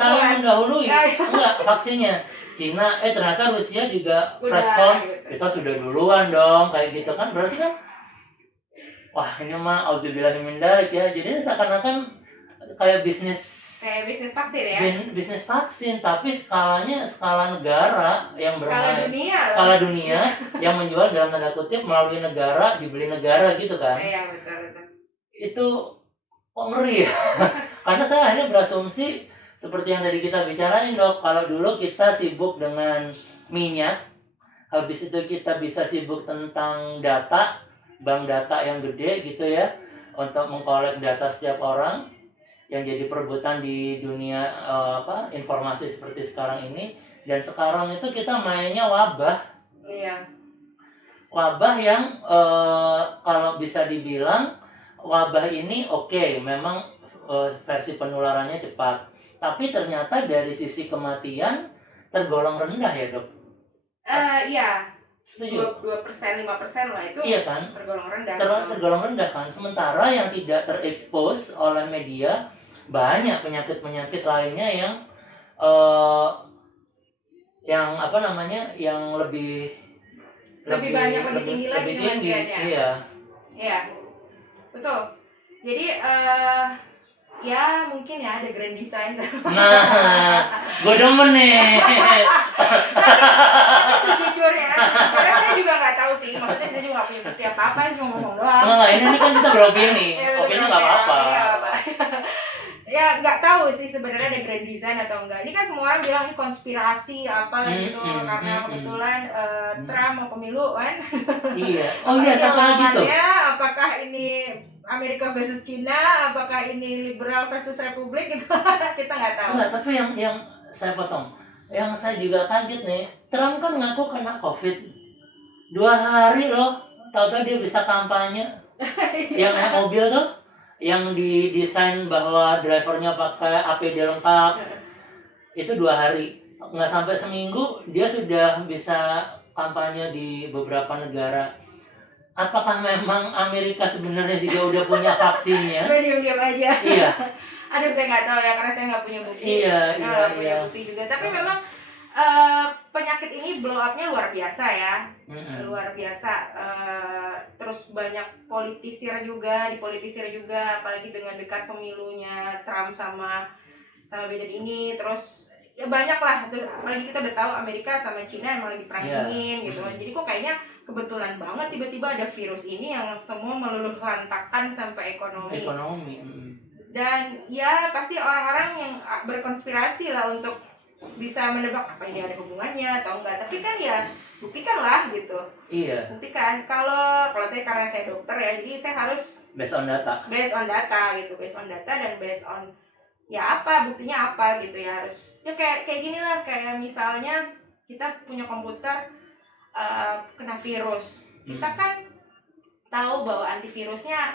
saling mendahului. Enggak, vaksinnya Cina, ternyata Rusia juga respon, kita sudah duluan dong, kayak gitu kan. Berarti kan wah ini mah auzubillahi min dzalik ya. Jadi seakan-akan kayak bisnis vaksin ya. Bisnis vaksin, tapi skalanya skala negara yang bermain. Skala dunia yang menjual dalam tanda kutip melalui negara, dibeli negara gitu kan. Iya, betul. Itu kok ngeri ya. Karena saya hanya berasumsi seperti yang tadi kita bicarain, Dok. Kalau dulu kita sibuk dengan minyak, habis itu kita bisa sibuk tentang data, bank data yang gede gitu ya, untuk mengkolek data setiap orang yang jadi perebutan di dunia informasi seperti sekarang ini. Dan sekarang itu kita mainnya wabah. Iya. Wabah yang kalau bisa dibilang wabah ini memang versi penularannya cepat, tapi ternyata dari sisi kematian tergolong rendah ya, Dok? Iya. Setuju? 2%, 5% lah itu. Iya kan? Tergolong rendah. Tergolong rendah kan. Sementara yang tidak terekspos oleh media, banyak penyakit-penyakit lainnya yang lebih banyak, lebih tinggi lagi kematiannya. Iya. Betul. Jadi ya mungkin ya ada grand design. Nah, gue demen nih. Tapi sejujurnya saya juga nggak tahu sih. Maksudnya saya juga nggak punya bukti apa-apa, cuma ngomong doang. Nah, ini kan kita beropini. Opini nggak apa-apa. Ya nggak tahu sih sebenarnya ada grand design atau enggak. Ini kan semua orang bilang ini konspirasi apa gitu karena kebetulan Trump mau pemilu kan. Iya. Oh iya, sama gitu. Apakah ini Amerika versus Cina, apakah ini liberal versus republik gitu. Kita nggak tahu. Enggak, tapi yang saya potong. Yang saya juga kaget nih, Trump kan ngaku kena COVID 2 hari loh. Tahu-tahu dia bisa kampanye. Yang naik mobil tuh, yang didesain bahwa drivernya pakai APD lengkap, itu 2 hari. Nggak sampai seminggu dia sudah bisa kampanye di beberapa negara. Apakah memang Amerika sebenarnya juga udah punya vaksinnya? Gue diam-diam aja. Iya. Aduh, saya nggak tahu ya karena saya nggak punya bukti. Iya. Punya bukti juga. Tapi memang penyakit ini blow up-nya luar biasa ya. Luar biasa. Terus banyak dipolitisir juga, apalagi dengan dekat pemilunya Trump sama Biden ini. Terus ya banyak lah. Apalagi kita udah tahu Amerika sama Cina emang lagi perang dingin gitu. Jadi kok kayaknya kebetulan banget tiba-tiba ada virus ini yang semua meluluh lantakkan sampai ekonomi. Dan ya pasti orang-orang yang berkonspirasi lah untuk bisa menebak apa ini ada hubungannya atau enggak. Tapi kan ya buktikan lah gitu. Iya. Buktikan. Kalau karena saya dokter ya, jadi saya harus based on data gitu, based on data dan based on ya apa buktinya apa gitu ya, harus ya kayak gini lah, kayak misalnya kita punya komputer kena virus, kita kan tahu bahwa antivirusnya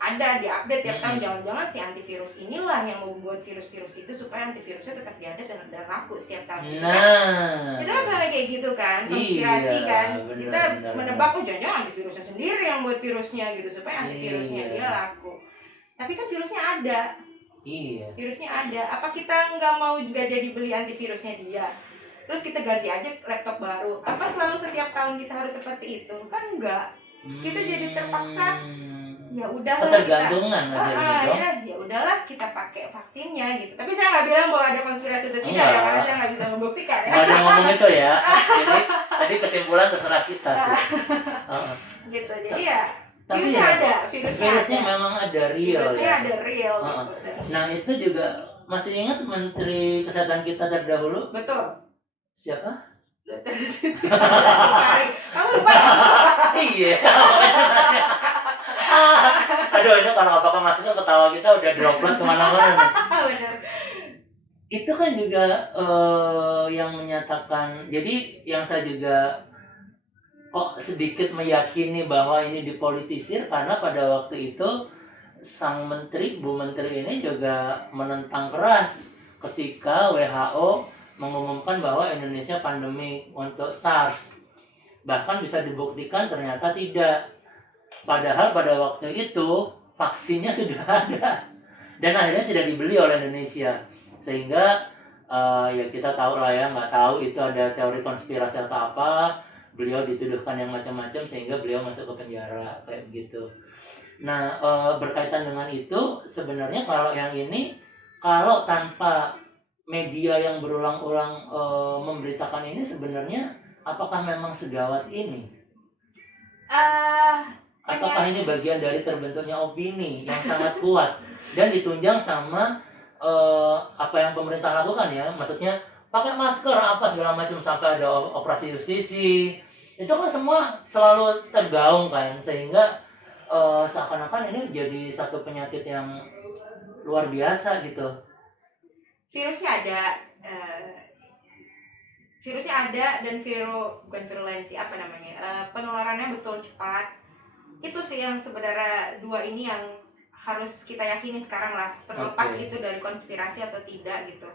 ada diupdate tiap tahun. Jangan-jangan si antivirus inilah yang membuat virus-virus itu supaya antivirusnya tetap diupdate dan laku setiap tahun. Itu kan sama kayak gitu kan, konspirasi kan. Kita menebak jangan-jangan antivirusnya sendiri yang buat virusnya gitu supaya antivirusnya dia laku. Tapi kan virusnya ada. Iya. Virusnya ada. Apa kita nggak mau juga jadi beli antivirusnya dia? Terus kita ganti aja laptop baru. Apa selalu setiap tahun kita harus seperti itu? Kan enggak. Kita jadi terpaksa. Ya udahlah ketergantungan ya udahlah kita pakai vaksinnya gitu. Tapi saya nggak bilang bahwa ada konspirasi itu tidak ya, karena saya nggak bisa membuktikan ya. Nggak ada ngomong itu ya. Jadi tadi kesimpulan terserah kita sih. Gitu. Jadi ya tapi virusnya memang ada real. Virusnya ada real. Gitu. Nah itu juga masih ingat Menteri Kesehatan kita terdahulu? Betul. Siapa? Kamu lupa ya? Iya. Aduh, itu kalau apakah masuknya ketawa kita udah droplet kemana-mana nih. Benar. Itu kan juga yang menyatakan. Jadi yang saya juga kok sedikit meyakini bahwa ini dipolitisir, karena pada waktu itu sang menteri, Bu Menteri ini juga menentang keras ketika WHO mengumumkan bahwa Indonesia pandemi untuk SARS. Bahkan bisa dibuktikan ternyata tidak. Padahal pada waktu itu vaksinnya sudah ada dan akhirnya tidak dibeli oleh Indonesia. Sehingga ya kita tahu lah ya, nggak tahu itu ada teori konspirasi atau apa. Beliau dituduhkan yang macam-macam sehingga beliau masuk ke penjara kayak begitu. Nah, berkaitan dengan itu sebenarnya kalau yang ini, kalau tanpa media yang berulang-ulang memberitakan ini, sebenarnya apakah memang segawat ini? Apakah ini bagian dari terbentuknya opini yang sangat kuat dan ditunjang sama apa yang pemerintah lakukan ya? Maksudnya pakai masker apa segala macam sampai ada operasi justisi. Itu kan semua selalu tergaung kan, sehingga seakan-akan ini jadi satu penyakit yang luar biasa gitu. Virusnya ada, dan bukan virulensi, apa namanya, penularannya betul cepat. Itu sih yang sebenarnya dua ini yang harus kita yakini sekarang lah, terlepas itu dari konspirasi atau tidak gitu.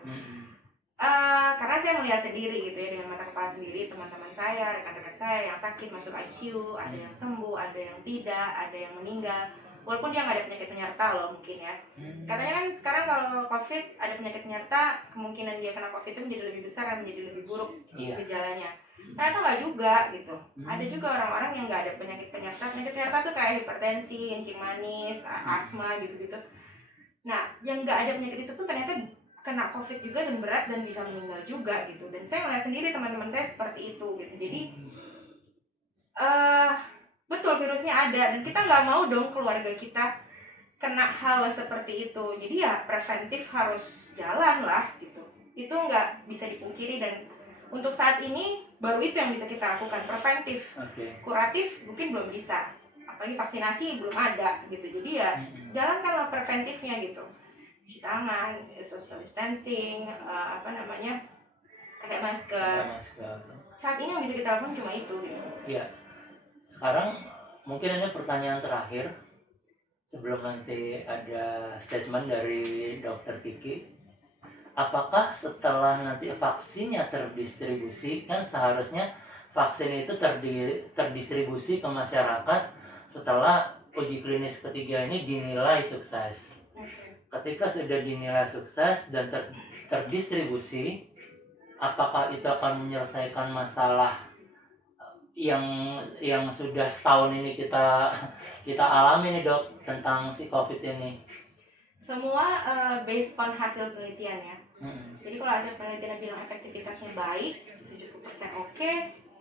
Karena saya melihat sendiri gitu ya, dengan mata kepala sendiri, teman-teman saya, rekan-rekan saya yang sakit masuk ICU, ada yang sembuh, ada yang tidak, ada yang meninggal, walaupun dia nggak ada penyakit penyerta loh mungkin ya. Katanya kan sekarang kalau COVID ada penyakit penyerta, kemungkinan dia kena COVID itu menjadi lebih besar dan menjadi lebih buruk gejalanya. Ternyata nggak juga gitu. Ada juga orang-orang yang nggak ada penyakit penyerta. Penyakit penyerta tuh kayak hipertensi, kencing manis, asma gitu-gitu. Nah, yang nggak ada penyakit itu pun ternyata kena COVID juga dan berat dan bisa meninggal juga gitu. Dan saya melihat sendiri teman-teman saya seperti itu gitu. Jadi betul virusnya ada dan kita nggak mau dong keluarga kita kena hal seperti itu. Jadi ya preventif harus jalan lah gitu. Itu nggak bisa dipungkiri dan untuk saat ini baru itu yang bisa kita lakukan, preventif. Kuratif mungkin belum bisa. Apalagi vaksinasi belum ada gitu. Jadi ya jalankanlah preventifnya gitu. Cuci tangan, social distancing, pakai masker. Saat ini yang bisa kita lakukan cuma itu gitu. Iya. Sekarang mungkin ini pertanyaan terakhir sebelum nanti ada statement dari Dokter Kiki. Apakah setelah nanti vaksinnya terdistribusi, kan seharusnya vaksin itu terdistribusi ke masyarakat setelah uji klinis ketiga ini dinilai sukses. Ketika sudah dinilai sukses dan terdistribusi, apakah itu akan menyelesaikan masalah yang sudah setahun ini kita alami nih dok, tentang si COVID ini? Semua based on hasil penelitian ya. Jadi kalau hasil penelitian bilang efektivitasnya baik, 70% oke,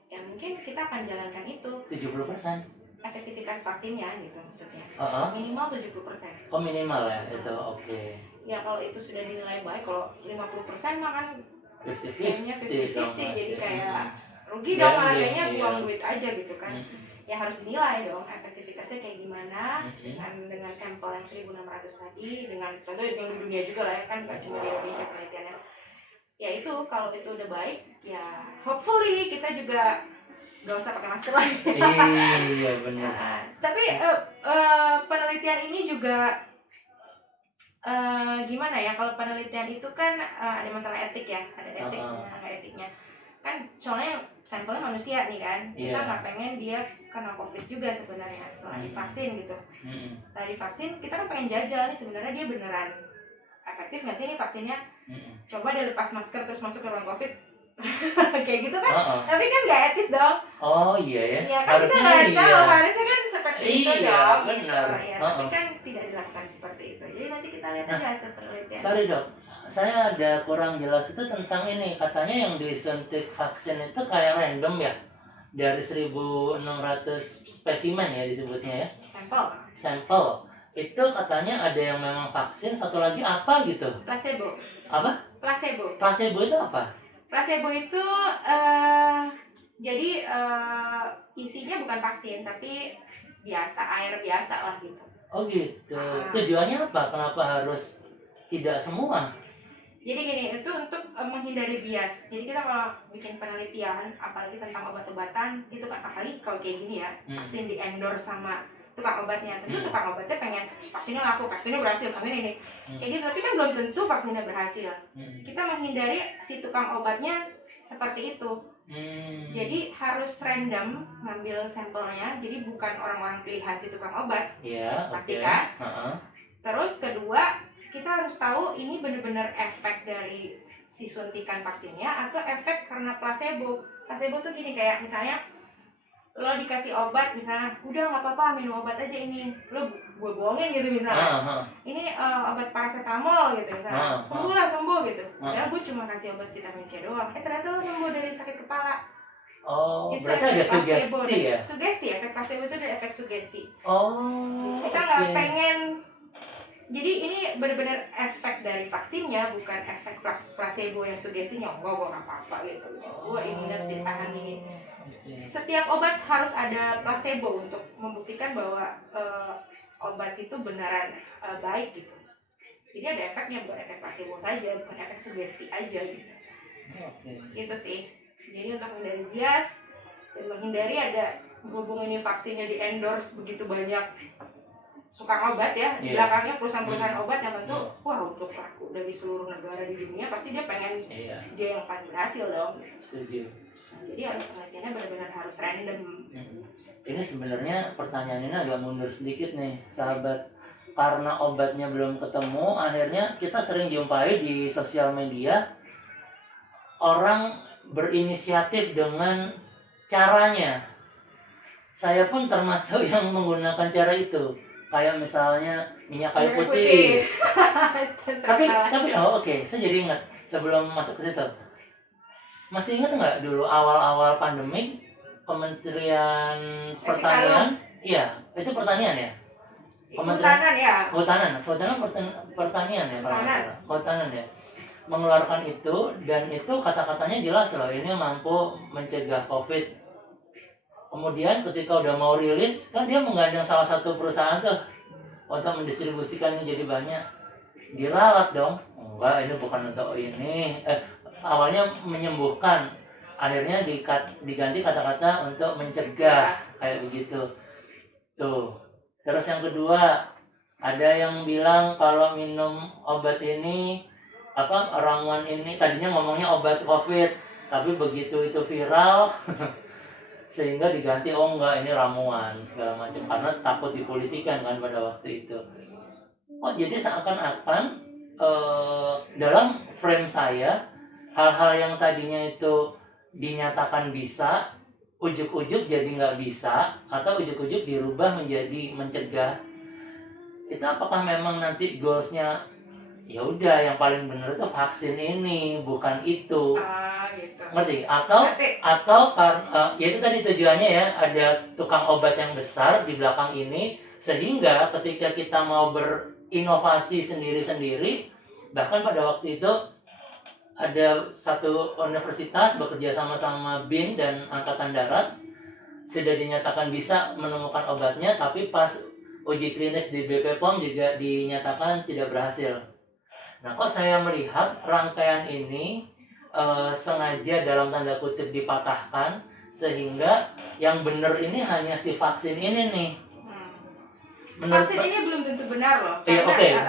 ya mungkin kita akan jalankan itu. 70%? Efektivitas vaksinnya gitu maksudnya. Minimal 70%. Oh minimal ya, itu oke. Ya kalau itu sudah dinilai baik, kalau 50% mah kan 50-50 kayaknya 50-50, jadi kayak rugi dong, malah kayaknya buang duit aja gitu kan. Ya harus dinilai dong efektivitasnya kayak gimana dengan sampel yang 1.600 tadi, dengan tentu yang di dunia juga lah ya kan, nggak cuma di Indonesia penelitiannya. Ya itu kalau itu udah baik, ya hopefully kita juga gak usah pakai masker lagi. Iya benar. Tapi penelitian ini juga gimana ya, kalau penelitian itu kan ada masalah etik ya, ada etiknya kan, soalnya sampelnya manusia nih kan, kita nggak pengen dia kena COVID juga sebenarnya setelah divaksin gitu. Setelah divaksin kita kan pengen jajal nih sebenarnya dia beneran efektif nggak sih nih vaksinnya. Coba dia lepas masker terus masuk ke ruang COVID kayak gitu kan, tapi kan nggak etis dong. Oh iya ya. Ya kan kita nggak tahu, harusnya kan seperti itu dong. Benar. Gitu. Ya, tapi kan tidak dilakukan seperti itu. Jadi nanti kita lihat aja hasil penelitian. Sorry dok, saya ada kurang jelas itu tentang ini. Katanya yang disuntik vaksin itu kayak random ya, dari 1.600 spesimen ya disebutnya ya. Sampel. Itu katanya ada yang memang vaksin, satu lagi apa gitu? Placebo. Apa? Placebo. Placebo itu apa? Placebo itu jadi isinya bukan vaksin tapi biasa, air biasa lah gitu. Oh gitu. Tujuannya apa? Kenapa harus tidak semua? Jadi gini, itu untuk menghindari bias. Jadi kita kalau bikin penelitian, apalagi tentang obat-obatan, itu kan apalagi kalau kayak gini ya, vaksin di endorse sama tukang obatnya. Tentu tukang obatnya pengen vaksinnya laku, vaksinnya berhasil, vaksinnya ini. Kayak gitu, tapi kan belum tentu vaksinnya berhasil. Kita menghindari si tukang obatnya seperti itu. Jadi harus random ngambil sampelnya, jadi bukan orang-orang pilihan si tukang obat. Pastikan. Terus kedua, kita harus tahu ini benar-benar efek dari si suntikan vaksinnya atau efek karena placebo. Placebo tuh gini, kayak misalnya lo dikasih obat, misalnya udah nggak apa-apa minum obat aja ini, lo gue bohongin gitu misalnya, ini obat paracetamol gitu misalnya, sembuh gitu, padahal gue cuma kasih obat vitamin C doang, ternyata lo sembuh dari sakit kepala. Oh, itu berarti ada placebo, sugesti ya? Sugesti, efek placebo itu ada efek sugesti. Oh, kita nggak pengen. Jadi ini benar-benar efek dari vaksinnya, bukan efek placebo yang sugestinya. Gue nggak apa-apa gitu. Gue imun tahan ini. Setiap obat harus ada placebo untuk membuktikan bahwa obat itu beneran baik gitu. Jadi ada efeknya, bukan efek placebo saja, bukan efek sugesti aja gitu. Gitu sih. Jadi untuk menghindari bias dan menghindari ada berhubung ini vaksinnya di endorse begitu banyak tukang obat ya, di belakangnya perusahaan-perusahaan obat yang tentu wah untuk laku dari seluruh negara di dunia, pasti dia pengen dia yang paling berhasil dong. Setuju. Jadi harus penelitiannya benar-benar harus random. Ini sebenarnya pertanyaan ini agak mundur sedikit nih sahabat, karena obatnya belum ketemu, akhirnya kita sering jumpai di sosial media orang berinisiatif dengan caranya. Saya pun termasuk yang menggunakan cara itu. Kayak misalnya minyak kayu putih. tapi oke, saya jadi ingat sebelum masuk ke situ. Masih ingat nggak dulu awal-awal pandemi Kementerian Pertanian? Iya, itu pertanian ya. Kehutanan ya. Pertanian ya. Kehutanan ya. Mengeluarkan itu, dan itu kata-katanya jelas loh, ini mampu mencegah COVID. Kemudian ketika udah mau rilis, kan dia menggandeng salah satu perusahaan tuh untuk mendistribusikannya jadi banyak. Diralat dong. Enggak, ini bukan untuk ini. Awalnya menyembuhkan, akhirnya diganti kata-kata untuk mencegah, kayak begitu. Tuh. Terus yang kedua, ada yang bilang kalau minum obat ini ramuan ini, tadinya ngomongnya obat COVID, tapi begitu itu viral sehingga diganti, oh enggak ini ramuan segala macam, karena takut dipolisikan kan pada waktu itu. Oh jadi seakan-akan dalam frame saya, hal-hal yang tadinya itu dinyatakan bisa, ujuk-ujuk jadi nggak bisa, atau ujuk-ujuk dirubah menjadi mencegah. Itu apakah memang nanti goalsnya ya udah yang paling benar itu vaksin ini, bukan itu? Gitu. Ngerti? Atau karena ya itu tadi tujuannya ya, ada tukang obat yang besar di belakang ini, sehingga ketika kita mau berinovasi sendiri-sendiri, bahkan pada waktu itu ada satu universitas bekerja sama-sama BIN dan Angkatan Darat, sudah dinyatakan bisa menemukan obatnya, tapi pas uji klinis di BP POM juga dinyatakan tidak berhasil. Nah, kok saya melihat rangkaian ini sengaja dalam tanda kutip dipatahkan, sehingga yang benar ini hanya si vaksin ini nih. Vaksin ini belum tentu benar loh.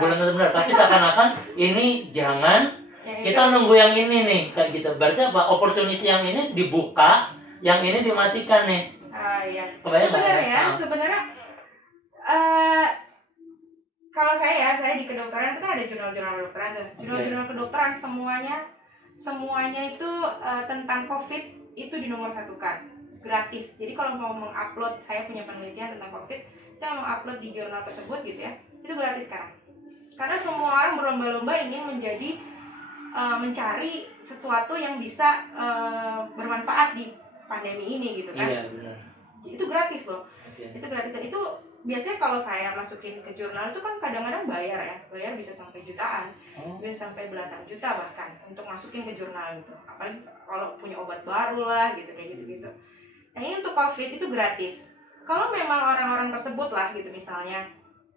Belum tentu benar, tapi seakan-akan ini jangan kita nunggu yang ini nih, kayak gitu. Berarti apa? Opportunity yang ini dibuka, yang ini dimatikan nih. Iya. Sebenarnya kalau saya di kedokteran itu kan ada jurnal-jurnal kedokteran tuh. Jurnal-jurnal kedokteran semuanya itu tentang COVID itu dinomor-satukan, gratis. Jadi kalau mau mengupload, saya punya penelitian tentang COVID, saya mau upload di jurnal tersebut gitu ya, itu gratis sekarang. Karena semua orang berlomba-lomba ingin mencari sesuatu yang bisa bermanfaat di pandemi ini gitu kan. Iya, benar. Itu gratis loh. Itu gratis, dan itu biasanya kalau saya masukin ke jurnal itu kan kadang-kadang bayar bisa sampai jutaan, bisa sampai belasan juta bahkan untuk masukin ke jurnal itu. Apalagi kalau punya obat baru lah gitu, kayak gitu. Nah ini untuk COVID itu gratis. Kalau memang orang-orang tersebut lah gitu misalnya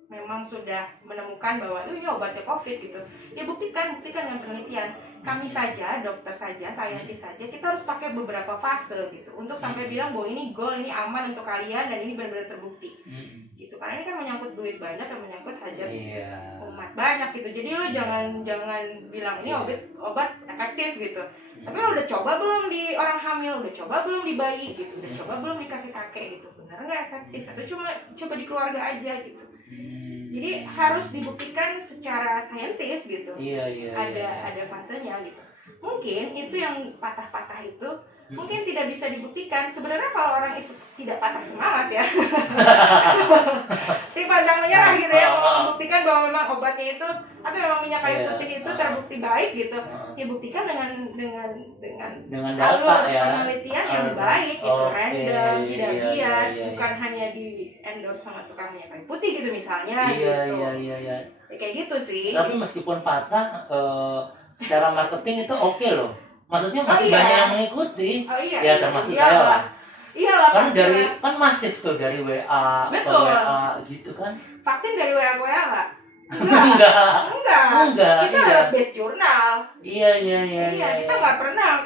memang sudah menemukan bahwa ini obatnya COVID gitu, ya buktikan dengan penelitian. Kami saja, dokter saja, saintis saja, kita harus pakai beberapa fase gitu untuk sampai bilang bahwa ini goal, ini aman untuk kalian dan ini benar-benar terbukti gitu. duit banyak dan menyangkut hajat Iya. umat banyak gitu. Jadi lo jangan bilang ini obat efektif gitu. Tapi lo udah coba belum di orang hamil, udah coba belum di bayi gitu, udah coba belum di kakek-kakek gitu, bener nggak efektif? Atau cuma coba di keluarga aja gitu. Jadi harus dibuktikan secara saintis gitu. Iya. Ada fasenya gitu. Mungkin itu yang patah-patah itu mungkin tidak bisa dibuktikan. Sebenarnya kalau orang itu tidak patah semangat ya, tidak pantang menyerah gitu ya, mau membuktikan bahwa memang obatnya itu atau memang minyak kayu putih itu terbukti baik gitu, ya buktikan dengan data alur ya, penelitian yang baik gitu, random, tidak bias, iya. bukan hanya di endorse sama tukang minyak kayu putih gitu misalnya. Iya. Ya, kayak gitu sih. Tapi meskipun patah, secara marketing itu oke loh. Maksudnya masih banyak yang mengikuti. Ya termasuk saya lah. Iyalah Kan pasti dari lah. kan masif tuh dari WA ke Betul. WA gitu kan. Vaksin dari WA nggak? Enggak. Kita lewat base jurnal. Iya. Kita nggak pernah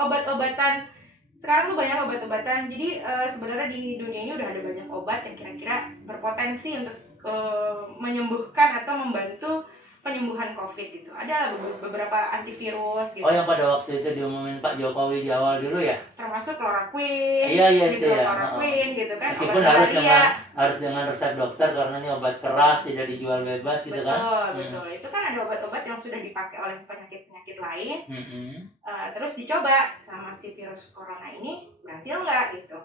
obat-obatan. Sekarang tuh banyak obat-obatan. Jadi sebenarnya di dunia ini udah ada banyak obat yang kira-kira berpotensi untuk menyembuhkan atau membantu penyembuhan COVID itu. Ada beberapa antivirus gitu. Oh, yang pada waktu itu diumumin Pak Jokowi di awal dulu ya? Termasuk chloroquine. Iya itu ya. Chloroquine gitu kan. Meskipun harus dengan resep dokter karena ini obat keras, tidak dijual bebas gitu kan. Betul. Itu kan ada obat-obat yang sudah dipakai oleh penyakit-penyakit lain. Terus dicoba sama si virus corona ini, berhasil nggak gitu.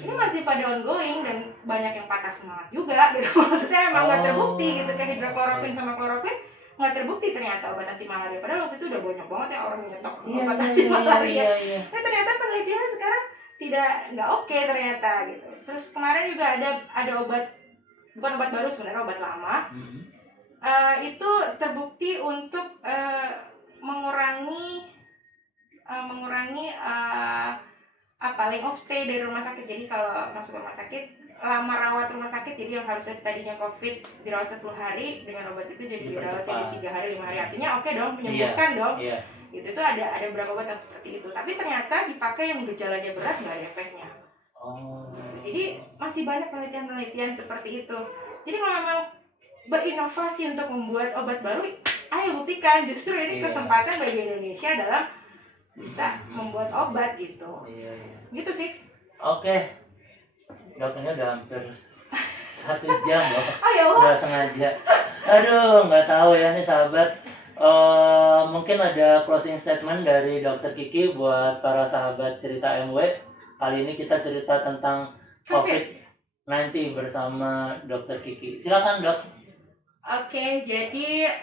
Ini masih pada ongoing dan banyak yang patah semangat juga gitu. Maksudnya emang nggak terbukti gitu, kayak hidrokloroquine sama kloroquine nggak terbukti ternyata obat anti malaria. Padahal waktu itu udah banyak banget ya orang nyetok obat anti malaria. Nah ternyata penelitiannya sekarang nggak oke ternyata gitu. Terus kemarin juga ada obat, bukan obat baru sebenarnya, obat lama. Itu terbukti untuk mengurangi length of stay dari rumah sakit. Jadi kalau masuk rumah sakit, lama rawat rumah sakit, jadi yang harusnya tadinya COVID dirawat 10 hari, dengan obat itu jadi dirawat jadi 3 hari 5 hari. Artinya oke dong, menyembuhkan dong. Itu tuh ada beberapa obat yang seperti itu. Tapi ternyata dipakai yang gejalanya berat nggak ada efeknya. Jadi masih banyak penelitian seperti itu. Jadi kalau memang berinovasi untuk membuat obat baru, ayo buktikan. Justru ini kesempatan bagi Indonesia dalam bisa membuat obat gitu. Gitu sih. Oke. Dok, ini udah hampir 1 jam loh. Udah sengaja. Aduh, nggak tahu ya nih sahabat. Mungkin ada closing statement dari Dr. Kiki buat para sahabat cerita MW. Kali ini kita cerita tentang COVID-19 bersama Dr. Kiki. Silakan Dok. Oke, jadi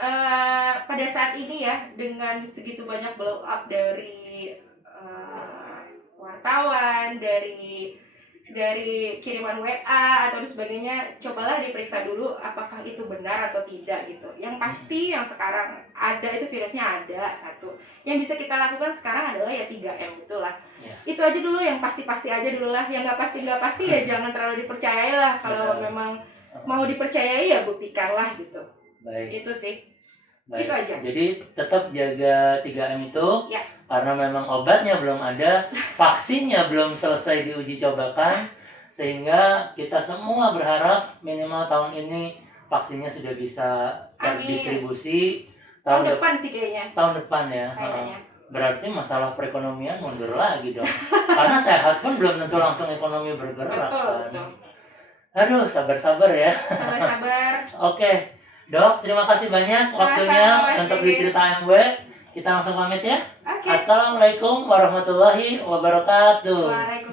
pada saat ini ya, dengan segitu banyak blow up dari wartawan, dari kiriman WA atau sebagainya, cobalah diperiksa dulu apakah itu benar atau tidak gitu. Yang pasti yang sekarang ada itu virusnya ada, satu. Yang bisa kita lakukan sekarang adalah ya 3M itulah. Itu aja dulu, yang pasti-pasti aja dulu lah. Yang nggak pasti ya jangan terlalu dipercayai lah. Kalau memang mau dipercayai ya buktikanlah gitu. Baik. Itu sih. Baik. Itu aja. Jadi tetap jaga 3M itu. Karena memang obatnya belum ada, vaksinnya belum selesai diuji cobakan, sehingga kita semua berharap minimal tahun ini vaksinnya sudah bisa terdistribusi. Tahun depan sih kayaknya. Tahun depan ya. Berarti masalah perekonomian mundur lagi dong. Karena sehat pun belum tentu langsung ekonomi bergerak. Betul. Aduh, sabar-sabar ya. Sabar. Oke, Dok, terima kasih banyak waktunya untuk di Cerita MW. Kita langsung pamit ya. Oke. Assalamualaikum warahmatullahi wabarakatuh. Waalaikumsalam.